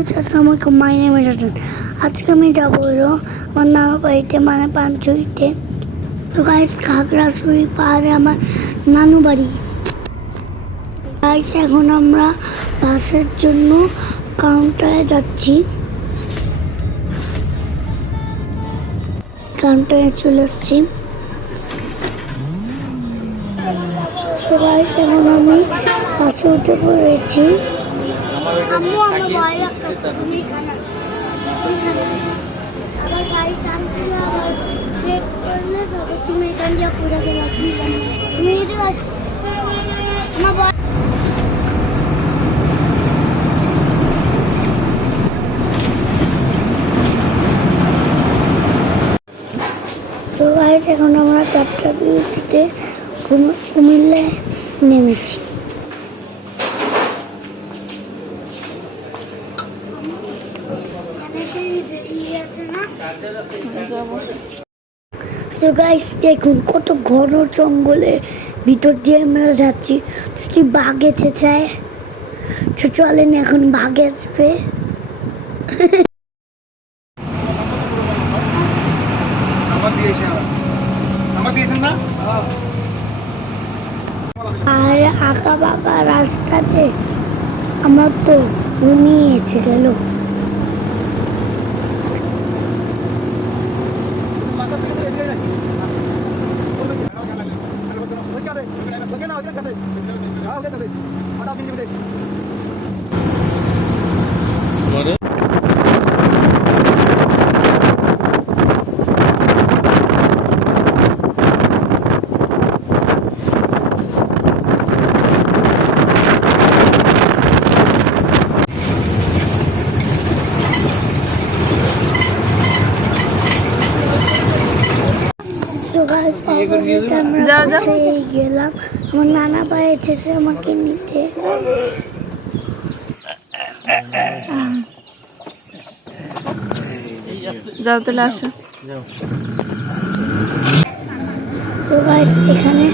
Guys আসসালামু my name আজকে আমি যাব হলো আমার নানা বাড়িতে মানে পাঞ্চুরিতে তো গাইস খাগড়াছড়ি পাহাড়ে আমার নানু বাড়ি। গাইস এখন আমরা বাসের জন্য কাউন্টারে যাচ্ছি। কাউন্টারে চলে এসেছি। তো এখন আমি বাসে উঠে পড়েছি। আম্মু আমার ভয় লাগতেছে তুমি এখানে আসো এখানে আসো। আবার গাড়ি টানতে গেলে আবার ব্রেক করলে তবে তুমি এখান দিয়ে পড়ে গেলে তুমি জানো না। তুমি এদিকে আসো আমার ভয় তো এখন আমরা চারটা বিরতিতে কুমিল্লায় নেমেছি তো গাইস দেখুন কত ঘন জঙ্গলের ভিতর দিয়ে আমরা যাচ্ছি। যদি বাঘ এসে চায় তো চলেন এখন বাঘ আসবে। আর আঁকা বাঁকা রাস্তাতে আমার তো ঘুমিয়েছে গেল। গেলাম। আমার নানা ভাই এসেছে আমাকে নিতে। যাও তাহলে আসো। এখানে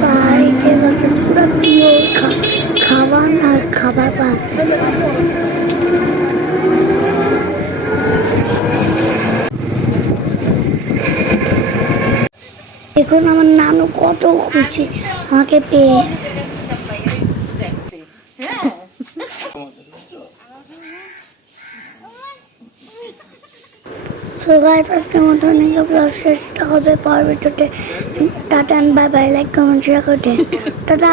পাহাড়িতে বলছে পুরো খাবার আর খাবার পাওয়া যায়। দেখুন আমার নানু কত খুশি আমাকে পেয়ে। তো গাইস আজকের হবে। পরবর্তীতে tata bye bye like comment share করতে টাটা!